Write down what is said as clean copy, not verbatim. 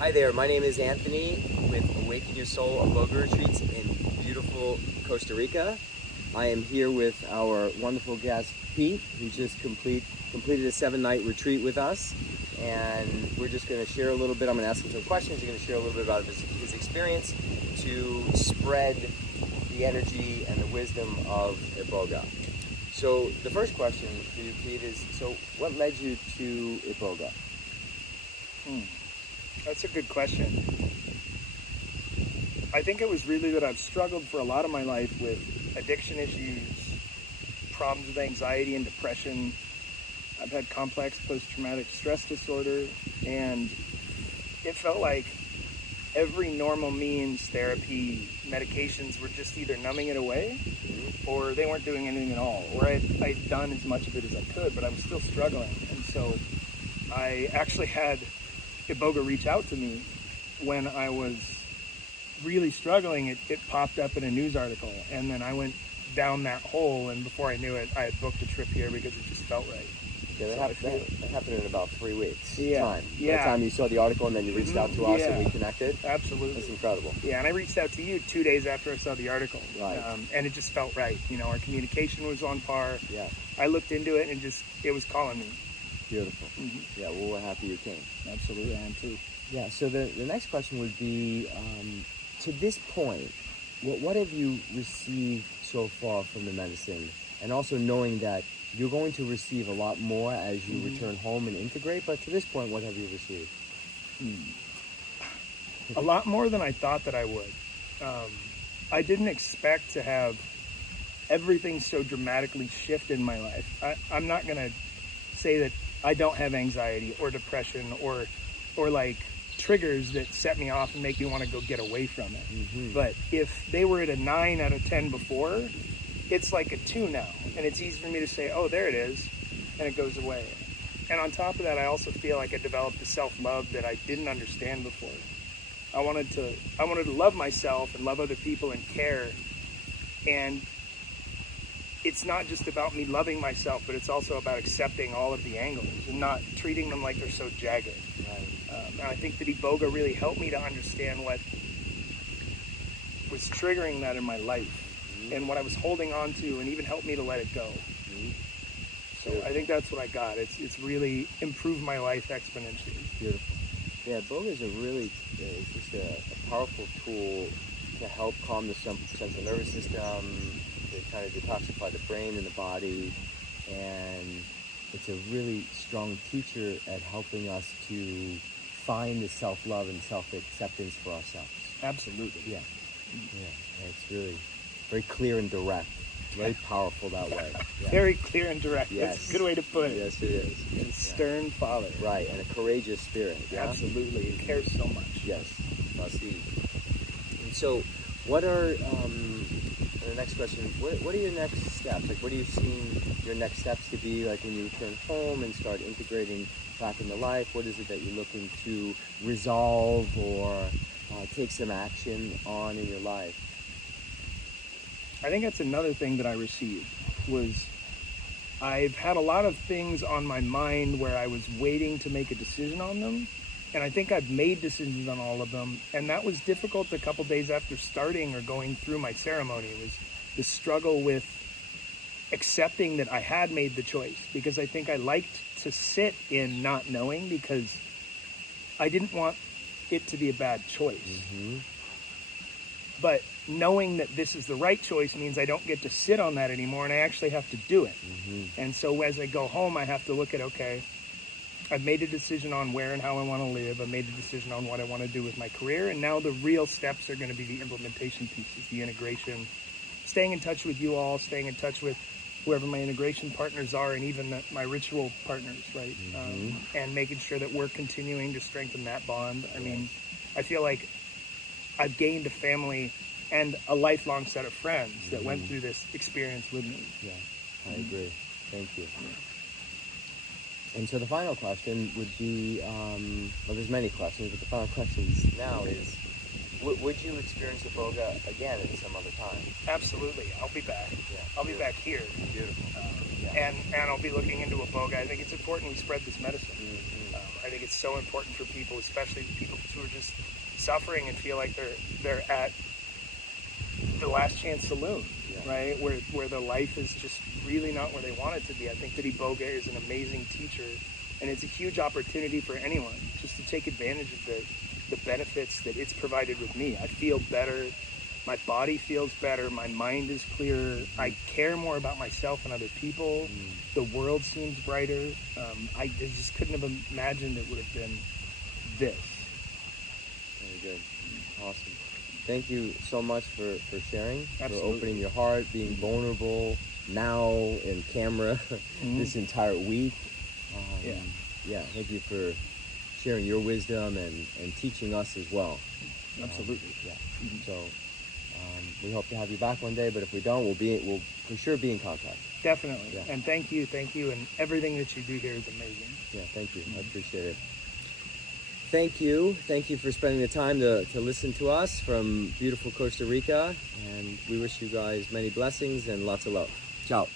Hi there, my name is Anthony with Awaken Your Soul Iboga Retreats in beautiful Costa Rica. I am here with our wonderful guest Pete, who just completed a 7-night retreat with us. And we're just going to share a little bit. I'm going to ask him some questions. He's going to share a little bit about his experience to spread the energy and the wisdom of Iboga. So the first question for you, Pete, is, so what led you to Iboga? That's a good question. I think it was really that I've struggled for a lot of my life with addiction issues, problems with anxiety and depression. I've had complex post-traumatic stress disorder, and it felt like every normal means, therapy, medications were just either numbing it away or they weren't doing anything at all, or I'd done as much of it as I could, but I was still struggling. And so I actually had Iboga reach out to me when I was really struggling. It popped up in a news article, and then I went down that hole, and before I knew it, I had booked a trip here because it just felt right. Yeah, that happened in about 3 weeks time. Yeah. By the time you saw the article and then you reached out to us and we connected. Absolutely. That's incredible. Yeah, and I reached out to you 2 days after I saw the article. Right. And it just felt right. You know, our communication was on par. Yeah. I looked into it and it was calling me. Beautiful. Yeah, well, we're happy you came. Absolutely, I am too. Yeah, so the next question would be, to this point, what have you received so far from the medicine? And also knowing that you're going to receive a lot more as you return home and integrate, but to this point, what have you received? A lot more than I thought that I would. I didn't expect to have everything so dramatically shift in my life. I'm not going to say that I don't have anxiety or depression or like triggers that set me off and make me want to go get away from it. But if they were at a 9 out of 10 before, it's like a 2 now. And it's easy for me to say, oh, there it is, and it goes away. And on top of that, I also feel like I developed a self-love that I didn't understand before. I wanted to love myself and love other people and care. And it's not just about me loving myself, but it's also about accepting all of the angles and not treating them like they're so jagged. Right. And I think that Iboga really helped me to understand what was triggering that in my life and what I was holding on to, and even helped me to let it go. So I think that's what I got. It's really improved my life exponentially. Beautiful. Yeah, Iboga is it's just a powerful tool to help calm the central nervous system, to kind of detoxify the brain and the body, and it's a really strong teacher at helping us to find the self-love and self-acceptance for ourselves. Absolutely. Yeah. It's really very clear and direct, very powerful that way. Yeah. Very clear and direct. Yes. That's a good way to put it. Yes, it is. A stern father. Right, and a courageous spirit. Yeah? Absolutely. He cares so much. Yes, must be. And so, what are the next question? What are your next steps? Like, what are you seeing your next steps to be? Like when you return home and start integrating back into life, what is it that you're looking to resolve or take some action on in your life? I think that's another thing that I received was I've had a lot of things on my mind where I was waiting to make a decision on them. And I think I've made decisions on all of them. And that was difficult a couple days after starting or going through my ceremony. It was the struggle with accepting that I had made the choice, because I think I liked to sit in not knowing, because I didn't want it to be a bad choice. But knowing that this is the right choice means I don't get to sit on that anymore, and I actually have to do it. And so as I go home, I have to look at, okay, I've made a decision on where and how I want to live. I've made a decision on what I want to do with my career. And now the real steps are going to be the implementation pieces, the integration, staying in touch with you all, staying in touch with whoever my integration partners are, and even my ritual partners, right? And making sure that we're continuing to strengthen that bond. I mean, I feel like I've gained a family and a lifelong set of friends that went through this experience with me. Yeah, I agree. Thank you. And so the final question would be, well, there's many questions, but the final question now is, Would you experience Iboga again at some other time? Absolutely. I'll be back. Yeah. I'll be back here. Beautiful. And I'll be looking into Iboga. I think it's important we spread this medicine. Mm-hmm. I think it's so important for people, especially the people who are just suffering and feel like they're at the last chance saloon, right? Where their life is just really not where they want it to be. I think that Iboga is an amazing teacher, and it's a huge opportunity for anyone just to take advantage of the benefits that it's provided with me. I feel better. My body feels better. My mind is clearer. I care more about myself and other people. The world seems brighter. I just couldn't have imagined it would have been this. Very good. Awesome. Thank you so much for sharing, Absolutely. For opening your heart, being vulnerable now in camera this entire week. Yeah, thank you for sharing your wisdom and teaching us as well. Absolutely. So we hope to have you back one day, but if we don't, we'll for sure be in contact. Definitely. Yeah. And thank you, and everything that you do here is amazing. Yeah, thank you. I appreciate it. Thank you for spending the time to listen to us from beautiful Costa Rica, and we wish you guys many blessings and lots of love. Ciao.